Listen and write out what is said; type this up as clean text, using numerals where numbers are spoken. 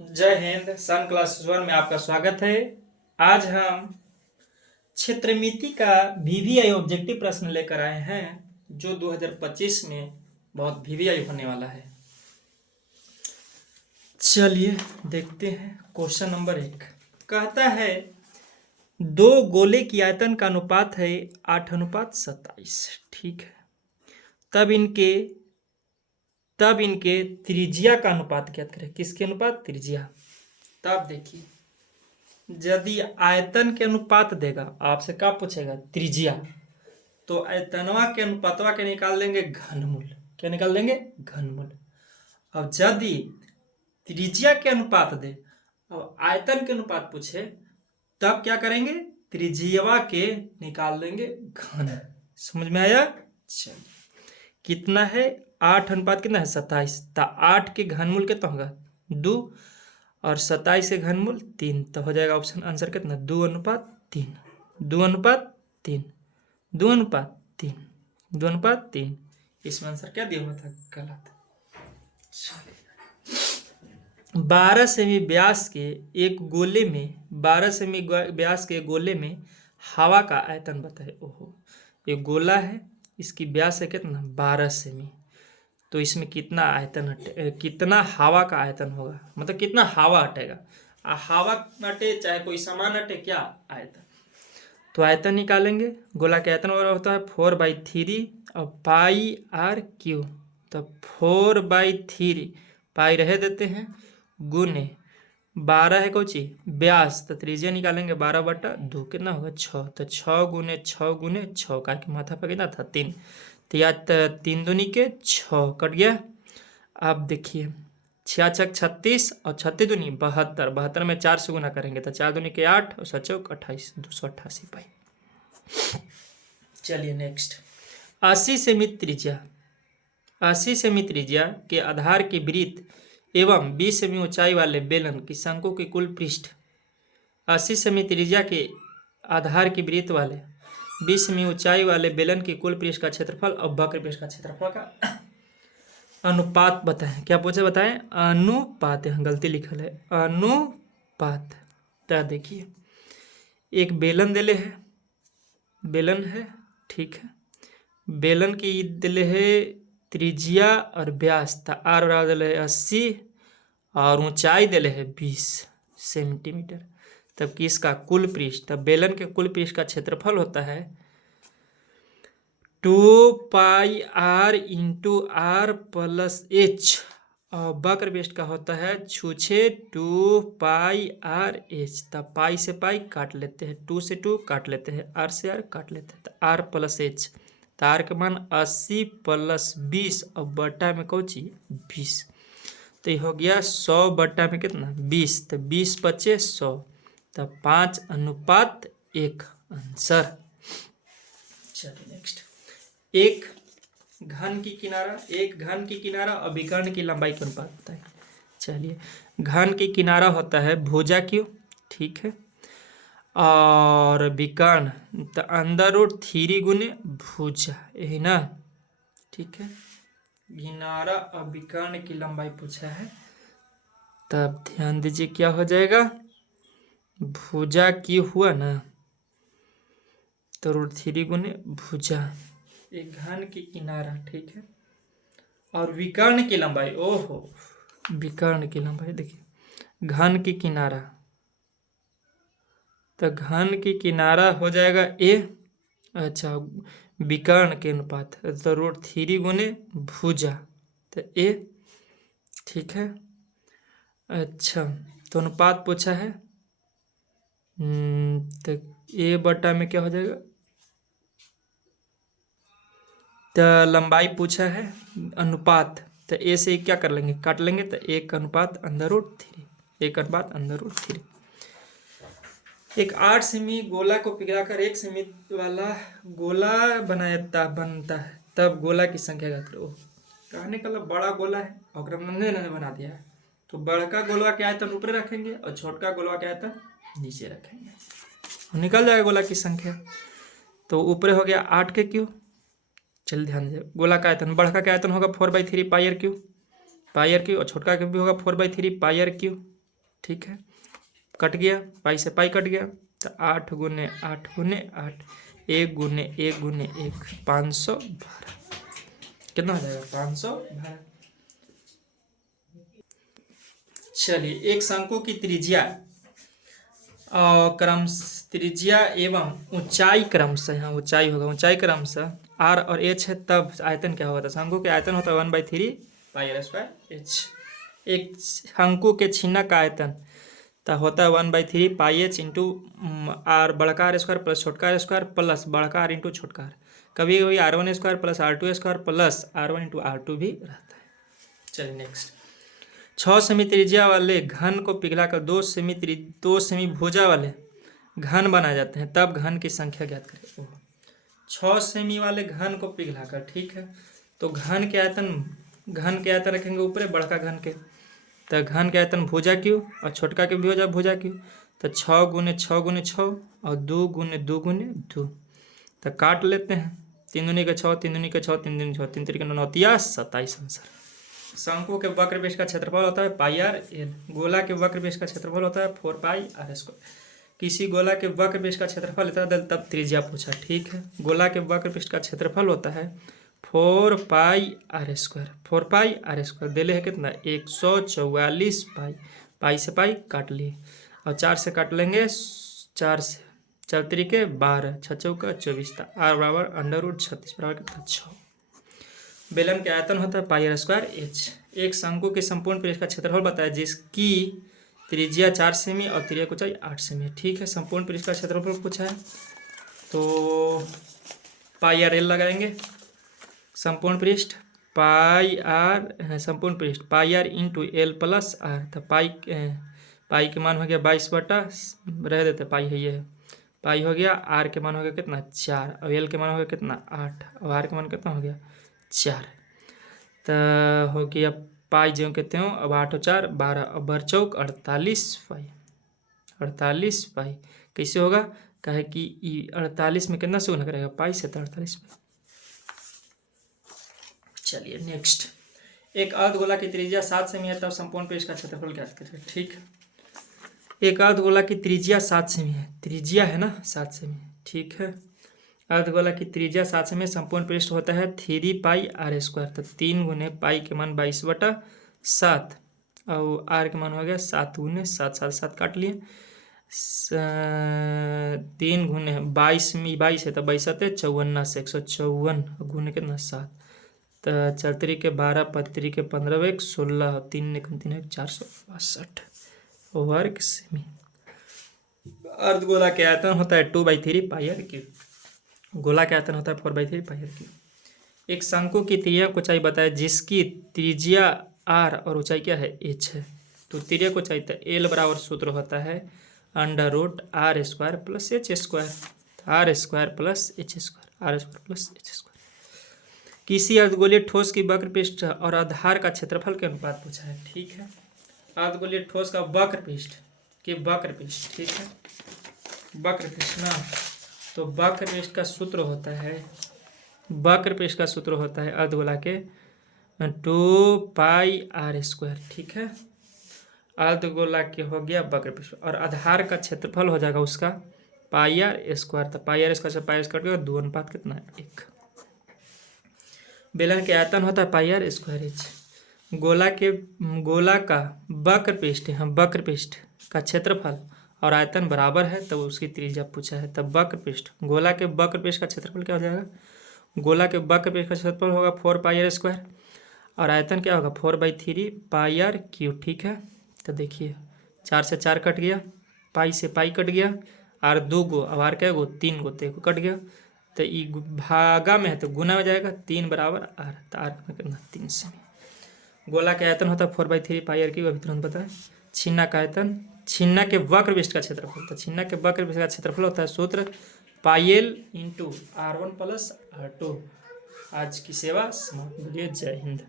जय हिंद। सन क्लास 1 में आपका स्वागत है। आज हम क्षेत्रमिति का वीवीआई ऑब्जेक्टिव प्रश्न लेकर आए हैं जो 2025 में बहुत वीवीआई होने वाला है। चलिए देखते हैं। क्वेश्चन नंबर 1 कहता है दो गोले की आयतन का अनुपात है 8:27। ठीक है। तब इनके त्रिज्या का अनुपात ज्ञात करें। किसके अनुपात? त्रिज्या। तब देखिए, यदि आयतन के अनुपात देगा, आपसे क्या पूछेगा? त्रिज्या। तो आयतनवा के अनुपातवा के निकाल देंगे घनमूल। क्या निकाल देंगे? घनमूल। अब यदि त्रिज्या के अनुपात दे और आयतन के अनुपात पूछे, तब क्या करेंगे? त्रिज्यवा के निकाल देंगे घन। समझ में आया? चलिए, कितना है? 8 अनुपात कितना है? 27। तो 8 के घनमूल कितना होगा? 2 और 27 से घनमूल 3। तो हो जाएगा ऑप्शन आंसर कितना? 2:3। 2:3। 2:3। इसमें आंसर क्या दिया हुआ था? गलत। 12 सेमी व्यास के एक गोले में 12 सेमी व्यास के गोले में हवा का आयतन बताए। ओहो, ये गोला है, इसकी व्यास है कितना? 12 सेमी। तो इसमें कितना आयतन कितना हवा का आयतन होगा? मतलब कितना हवा हटेगा? हवा हटे चाहे कोई सामान हटे, क्या आयतन? तो आयतन निकालेंगे। गोला के आयतन होता है 4/3 और पाई r क्यू। तो 4/3 पाई रह देते हैं गुने 12 है कोची व्यास। तो त्रिज्या निकालेंगे 12/2 कितना होगा? 6। तो 6 गुने 6 गुने 6 का माथा पर कितना था? 3। तो या 3 दूनी के 6 कट गया। अब देखिए 6 36 और 36 दूनी 72। 72 में 4 से गुना करेंगे तो 4 दूनी के 8 और 7 28, 288 पाई। चलिए नेक्स्ट। 80 सेमी त्रिज्या 80 सेमी त्रिज्या के आधार के वृत्त एवं 20 सेमी ऊंचाई वाले बेलन की शंकु की कुल पृष्ठ 80 सेमी त्रिज्या के आधार की वृत्त वाले 20 सेमी ऊंचाई वाले बेलन की कुल पृष्ठ का क्षेत्रफल और वक्र पृष्ठ का क्षेत्रफल का अनुपात बताएं। क्या पूछे? बताएं अनुपात। यहाँ गलती लिखल है अनुपात। तो देखिए, एक बेलन दिले है, बेलन है, ठीक है। बेलन की दिले है त्रिज्या और व्यास। तो आर बराबर दिले है 80 और ऊंचाई दिले है 20 सेंटीमीटर। तब कि इसका कुल पृष्ठ, तब बेलन के कुल पृष्ठ का क्षेत्रफल होता है 2πr into are plus H और वक्र पृष्ठ का होता है छूछे 2πrh। तब पाई से पाई काट लेते हैं, 2 से 2 काट लेते हैं, r से r काट लेते हैं। तो r प्लस एच, तो r के मान 80 + 20 और बटा में कौची 20। तो ये हो गया 100 बटा में कितना? 20। तो 20 × 5 = 100। तब 5:1 आंसर। चलिए नेक्स्ट। एक घन की किनारा और विकर्ण की लंबाई के अनुपात बताएं। चलिए, घन की किनारा होता है भुजा क्यू, ठीक है। और विकर्ण तो √3 गुने भुजा, यही ना, ठीक है। किनारा और विकर्ण की लंबाई पूछा है, तब ध्यान दीजिए क्या हो जाएगा? भुजा क्यू हुआ ना, तो √3 गुने भुजा। एक घन की किनारा, ठीक है, और विकर्ण की लंबाई। ओहो, विकर्ण की लंबाई देखिए, घन की किनारा, तो घन की किनारा हो जाएगा a। अच्छा, विकर्ण के अनुपात तो √3 गुने भुजा, तो a, ठीक है। अच्छा, तो अनुपात पूछा है, तो a बटा में क्या हो जाएगा? तो लंबाई पूछा है अनुपात, तो a से क्या कर लेंगे? काट लेंगे। तो 1:√3, 1:√3। एक 8 सेमी गोला को पिघलाकर 1 सेमी वाला गोला बनता है, तब गोला की संख्या ज्ञात करो। कहने का मतलब बड़ा गोला है और नन्हे नन्हे बना दिया है, तो बड़का गोला के आयतन ऊपर रखेंगे और छोटका गोला के आयतन नीचे रखेंगे, निकल जाएगा गोला की संख्या। तो ऊपर हो गया 8 के क्यू। चलिए ध्यान दीजिए, गोला का आयतन, बड़का का आयतन होगा 4/3 πr क्यू, और छोटका का भी होगा 4/3 πr क्यू। ठीक है, कट गया, पाई से पाई कट गया, तो 8 गुने 8 गुने 8, 1 गुने 1 गुने 1, 512। कितना हो जाएगा? 512। चलिए, एक शंकु की त्रिज्या क्रम त्रिज्या एवं ऊंचाई क्रमशः, यहाँ ऊंचाई होगा, ऊंचाई क्रमशः r और h है, तब आयतन क्या होगा? शंकु के आयतन होता है 1/3 पाई r स्क्वायर h। एक शंकु के छिन्नक का आयतन तो होता है 1/3 पाई h इंटू आर बड़का आर स्क्वायर प्लस छोटका आर स्क्वायर प्लस बड़का आर इंटू छोटका आर, कभी कभी r1 square plus r2 square plus r1 into r2 भी रहता है। चलिए नेक्स्ट, 6 सेमी त्रिज्या वाले घन को पिघलाकर 2 सेमी भुजा वाले घन बनाए जाते हैं, तब घन की संख्या ज्ञात करें। 6 सेमी वाले घन को पिघलाकर, ठीक है, तो घन के आयतन रखेंगे ऊपर, बड़का घन के, तो घन के आयतन भुजा क्यों और छोटका के भी हो जाए भुजा क्यों, तो 6 गुने 6 गुने 6 और 2 गुने 2 गुने 2, तो काट लेते हैं, 3 दूनी के 6, 3 दूनी के 6, 3 दूनी 6, 3 3 9 27 आंसर। शंकु के वक्र बेश का क्षेत्रफल होता है पाई आर एल, गोला के वक्र बेश का क्षेत्रफल होता है 4 पाई आर स्क्वायर। किसी गोला के वक्र बेश का क्षेत्रफल इतना तब त्रिज्या पूछा, ठीक है, गोला के वक्र बेश का क्षेत्रफल होता है 4 pi r square, 4 pi r square देले है कितना? 144 पाई, पाई से पाई काट लिए और 4 से काट लेंगे, 4 से 4 तरीके 12, 6 चौका 24, आर बराबर √36 बराबर कितना? 6। बेलन के आयतन होता है पाई आर स्क्वायर एच। एक शंकु के संपूर्ण पृष्ठ का क्षेत्रफल बताया जिसकी त्रिज्या 4 सेमी और त्रिज्या की ऊंचाई 8 सेमी है, ठीक है, संपूर्ण पृष्ठ का क्षेत्रफल पूछा है तो पाई आर एल लगाएंगे। संपूर्ण पृष्ठ संपूर्ण पृष्ठ pi r into l plus r, तो पाई के मान हो गया 22 रह देते, पाई है ये है, पाई हो गया, आर के मान हो गया कितना? 4 और एल के मान हो गया कितना? 8 और आर के मान कितना हो गया? 4, तो हो गया पाई जो कहते हो, अब 8 और 4 12 और बर चौक 48 पाई, 48 पाई कैसे होगा? कहे कि 48 में कितना से गुना करेगा? पाई से, तो 48 पाई। चलिए नेक्स्ट, एक अर्धगोला की त्रिज्या 7 सेमी है, तब संपूर्ण पृष्ठ का क्षेत्रफल ज्ञात करें, ठीक है। एक अर्धगोला की त्रिज्या 7 सेमी है, त्रिज्या है ना 7 सेमी, ठीक है, अर्धगोला की त्रिज्या 7 सेमी, संपूर्ण पृष्ठ होता है 3 पाई आर स्क्वायर, तो 3 गुने पाई के मान 22/7 और आर के मान हो गया 7 गुने 7, 7 7 काट लिए, 3 गुने 22 में 22 है तो 22 7 54 से 154 गुने कितना? 7, तो 4 तरीके 12, 5 तरीके 15, 1 16, 3 1 3 462 वर्ग सेमी। अर्धगोला के आयतन होता है 2/3 पाई आर क्यूब, गोला का आयतन होता है 4/3 पाई आर क्यूब। एक शंकु की त्रिज्या को ऊंचाई बताए जिसकी त्रिज्या r और ऊंचाई क्या है? h है, तो त्रिज्या को ऊंचाई एल बराबर सूत्र होता है √r² plus h square, r² plus h square, r² plus h square. किसी अर्धगोलीय ठोस की वक्र पृष्ठ और आधार का क्षेत्रफल के अनुपात पूछा है, ठीक है, अर्धगोलीय ठोस का वक्र पृष्ठ, ठीक है, वक्र पृष्ठ ना, तो वक्र पृष्ठ का सूत्र होता है अर्धगोला के 2 पाई आर स्क्वायर, ठीक है, अर्धगोला के हो गया वक्र पृष्ठ और आधार का क्षेत्रफल हो जाएगा उसका पाई आर स्क्वायर, तो पाई आर स्क्वायर से पाई स्क्वायर का 2 अनुपात कितना है? 1। बेलन के आयतन होता है पाई आर स्क्वायर एच। गोला का वक्र पृष्ठ का क्षेत्रफल और आयतन बराबर है, तब उसकी त्रिज्या पूछा है, तब गोला के वक्र पृष्ठ का क्षेत्रफल क्या हो जाएगा? गोला के वक्र पृष्ठ का क्षेत्रफल होगा 4 पाई आर स्क्वायर और आयतन क्या होगा? 4/3 पाई आर क्यूब, ठीक है, तो देखिए 4 से 4 कट गया, पाई से पाई कट गया, आर 2 गो, अब आर क्या गो? 3 गो, तो कट गया, तो ई भागा में है तो गुना में जाएगा, 3 बराबर आर, तो आर में कितना? 3 सेमी। गोला का आयतन होता है 4/3 पाई आर क्यूब, अभी तुरंत पता है। छिन्ना का आयतन, छिन्ना के वक्र पृष्ठ का क्षेत्रफल, तो छिन्ना के वक्र पृष्ठ का क्षेत्रफल होता है सूत्र pi L into r1 plus r2। आज की सेवा समाप्त, जय हिंद।